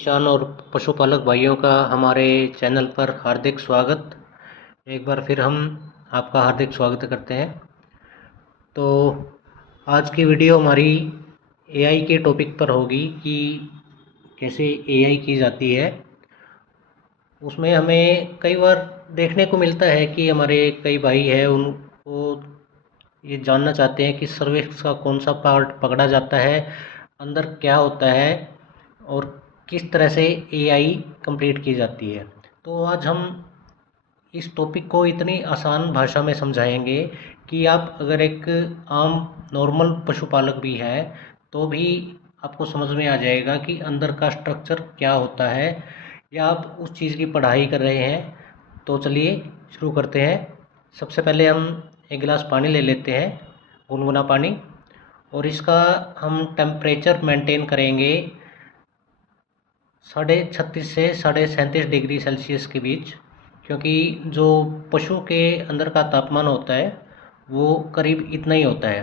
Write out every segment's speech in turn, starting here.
किसान और पशुपालक भाइयों का हमारे चैनल पर हार्दिक स्वागत। एक बार फिर हम आपका हार्दिक स्वागत करते हैं। तो आज की वीडियो हमारी एआई के टॉपिक पर होगी कि कैसे एआई की जाती है। उसमें हमें कई बार देखने को मिलता है कि हमारे कई भाई हैं, उनको ये जानना चाहते हैं कि सर्विस का कौन सा पार्ट पकड़ा जाता है, अंदर क्या होता है और किस तरह से एआई कंप्लीट की जाती है। तो आज हम इस टॉपिक को इतनी आसान भाषा में समझाएंगे कि आप अगर एक आम नॉर्मल पशुपालक भी हैं तो भी आपको समझ में आ जाएगा कि अंदर का स्ट्रक्चर क्या होता है, या आप उस चीज़ की पढ़ाई कर रहे हैं। तो चलिए शुरू करते हैं। सबसे पहले हम एक गिलास पानी ले लेते हैं, गुनगुना पानी, और इसका हम टेम्परेचर मेंटेन करेंगे 36.5 से 37.5 डिग्री सेल्सियस के बीच, क्योंकि जो पशु के अंदर का तापमान होता है वो करीब इतना ही होता है।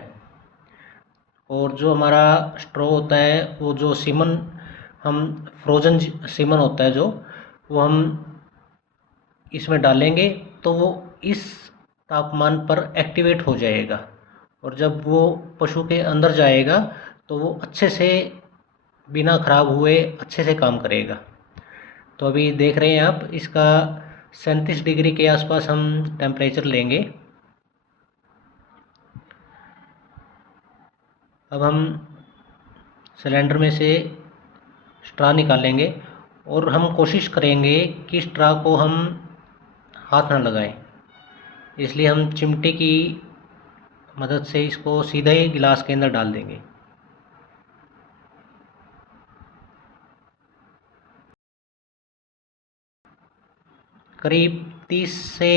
और जो हमारा स्ट्रॉ होता है, वो जो सीमन हम फ्रोजन सीमन होता है, जो वो हम इसमें डालेंगे तो वो इस तापमान पर एक्टिवेट हो जाएगा, और जब वो पशु के अंदर जाएगा तो वो अच्छे से बिना ख़राब हुए अच्छे से काम करेगा। तो अभी देख रहे हैं आप, इसका 37 डिग्री के आसपास हम टेम्परेचर लेंगे। अब हम सिलेंडर में से स्ट्रा निकालेंगे और हम कोशिश करेंगे कि स्ट्रा को हम हाथ ना लगाएं, इसलिए हम चिमटे की मदद से इसको सीधे ही गिलास के अंदर डाल देंगे। करीब 30 से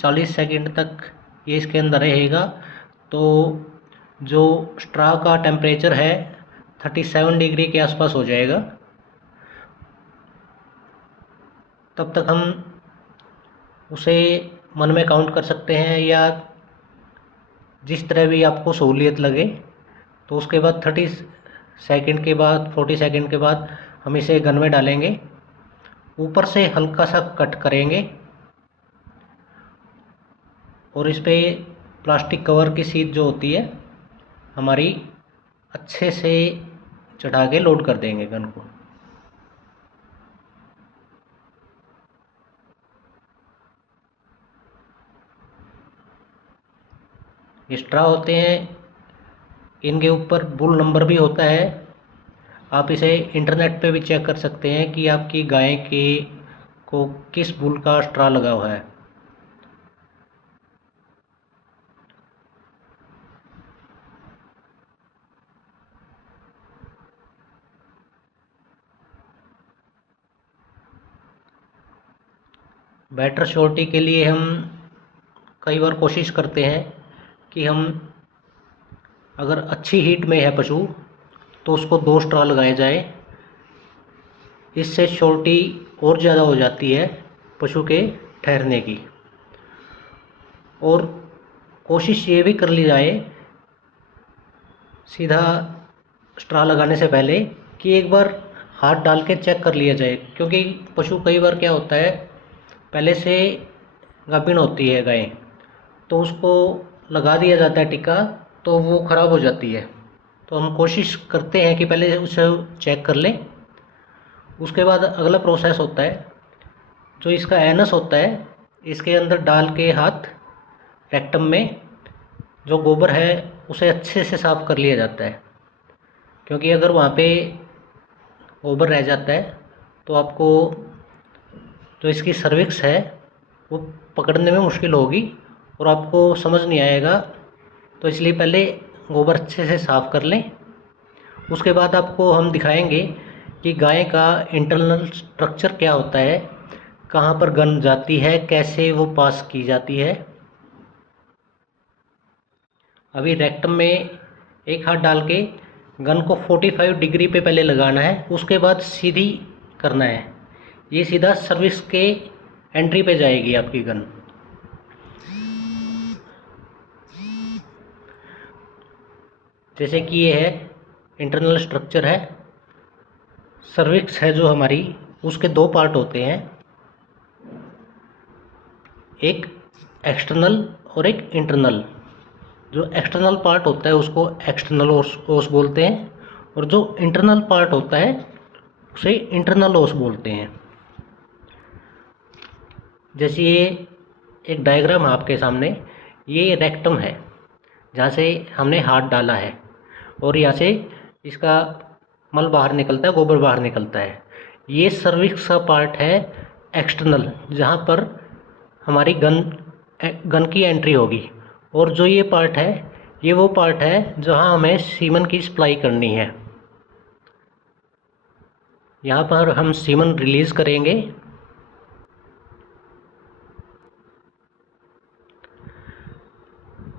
40 सेकंड तक ये इसके अंदर रहेगा। तो जो स्ट्रा का टेम्परेचर है 37 डिग्री के आसपास हो जाएगा। तब तक हम उसे मन में काउंट कर सकते हैं, या जिस तरह भी आपको सहूलियत लगे। तो उसके बाद 30 सेकंड के बाद, 40 सेकंड के बाद हम इसे गन में डालेंगे, ऊपर से हल्का सा कट करेंगे और इस पे प्लास्टिक कवर की शीट जो होती है हमारी, अच्छे से चढ़ा के लोड कर देंगे गन को। ये स्ट्रा होते हैं, इनके ऊपर बुल नंबर भी होता है। आप इसे इंटरनेट पे भी चेक कर सकते हैं कि आपकी गाय के को किस बुल का स्ट्रा लगा हुआ है। बेटर श्योरिटी के लिए हम कई बार कोशिश करते हैं कि हम, अगर अच्छी हीट में है पशु, तो उसको 2 स्ट्रा लगाए जाए। इससे श्योरिटी और ज़्यादा हो जाती है पशु के ठहरने की। और कोशिश ये भी कर ली जाए सीधा स्ट्रा लगाने से पहले कि एक बार हाथ डाल के चेक कर लिया जाए, क्योंकि पशु कई बार क्या होता है, पहले से गाभिन होती है गाय, तो उसको लगा दिया जाता है टीका, तो वो ख़राब हो जाती है। तो हम कोशिश करते हैं कि पहले उसे चेक कर लें। उसके बाद अगला प्रोसेस होता है, जो इसका एनस होता है, इसके अंदर डाल के हाथ रेक्टम में जो गोबर है उसे अच्छे से साफ़ कर लिया जाता है, क्योंकि अगर वहाँ पे गोबर रह जाता है तो आपको जो इसकी सर्विक्स है वो पकड़ने में मुश्किल होगी और आपको समझ नहीं आएगा। तो इसलिए पहले गोबर अच्छे से साफ़ कर लें। उसके बाद आपको हम दिखाएंगे कि गाय का इंटरनल स्ट्रक्चर क्या होता है, कहाँ पर गन जाती है, कैसे वो पास की जाती है। अभी रेक्टम में एक हाथ डाल के गन को 45 डिग्री पे पहले लगाना है, उसके बाद सीधी करना है। ये सीधा सर्विस के एंट्री पे जाएगी आपकी गन। जैसे कि ये है, इंटरनल स्ट्रक्चर है। सर्विक्स है जो हमारी, उसके दो पार्ट होते हैं, एक एक्सटर्नल और एक इंटरनल। जो एक्सटर्नल पार्ट होता है उसको एक्सटर्नल ओस बोलते हैं, और जो इंटरनल पार्ट होता है उसे इंटरनल ओस बोलते हैं। जैसे ये एक डायग्राम है आपके सामने, ये रेक्टम है जहाँ से हमने हाथ डाला है, और यहाँ से इसका मल बाहर निकलता है, गोबर बाहर निकलता है। ये सर्विक्स का पार्ट है एक्सटर्नल, जहाँ पर हमारी गन की एंट्री होगी। और जो ये पार्ट है, ये वो पार्ट है जहाँ हमें सीमन की सप्लाई करनी है। यहाँ पर हम सीमन रिलीज़ करेंगे।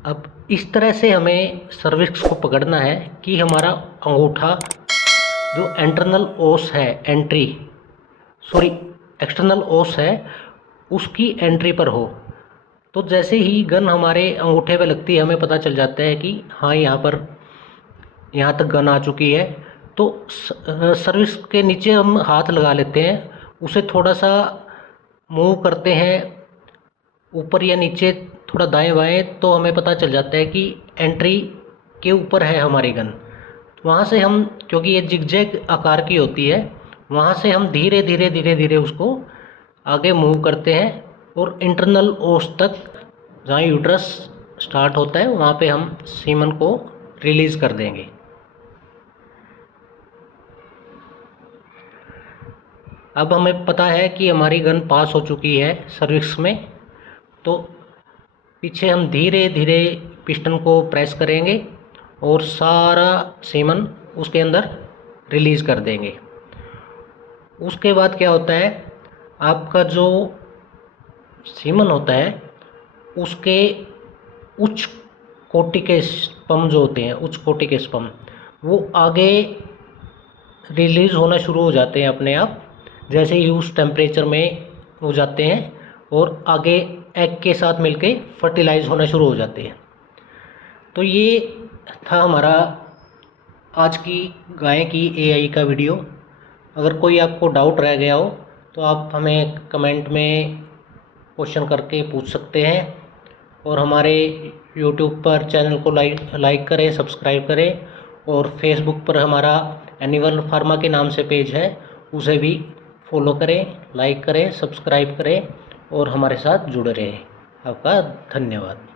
अब इस तरह से हमें सर्विक्स को पकड़ना है कि हमारा अंगूठा जो एक्सटर्नल ओस है उसकी एंट्री पर हो। तो जैसे ही गन हमारे अंगूठे पे लगती है, हमें पता चल जाता है कि हाँ यहाँ तक गन आ चुकी है। तो सर्विस के नीचे हम हाथ लगा लेते हैं, उसे थोड़ा सा मूव करते हैं ऊपर या नीचे, थोड़ा दाएं बाएं, तो हमें पता चल जाता है कि एंट्री के ऊपर है हमारी गन। वहाँ से हम, क्योंकि ये जिगजैग आकार की होती है, वहाँ से हम धीरे धीरे उसको आगे मूव करते हैं, और इंटरनल ओस तक, जहाँ यूट्रस स्टार्ट होता है, वहाँ पे हम सीमन को रिलीज़ कर देंगे। अब हमें पता है कि हमारी गन पास हो चुकी है सर्विक्स में, तो पीछे हम धीरे धीरे पिस्टन को प्रेस करेंगे और सारा सीमन उसके अंदर रिलीज़ कर देंगे। उसके बाद क्या होता है, आपका जो सीमन होता है उसके उच्च कोटि के स्पम जो होते हैं, उच्च कोटि के स्पम, वो आगे रिलीज़ होना शुरू हो जाते हैं अपने आप, जैसे ही उस टेम्परेचर में हो जाते हैं, और आगे एग के साथ मिलके फर्टिलाइज होना शुरू हो जाते हैं। तो ये था हमारा आज की गाय की एआई का वीडियो। अगर कोई आपको डाउट रह गया हो तो आप हमें कमेंट में क्वेश्चन करके पूछ सकते हैं, और हमारे यूट्यूब पर चैनल को लाइक करें, सब्सक्राइब करें, और फेसबुक पर हमारा एनिमल फार्मा के नाम से पेज है, उसे भी फॉलो करें, लाइक करें, सब्सक्राइब करें, और हमारे साथ जुड़े रहें। आपका धन्यवाद।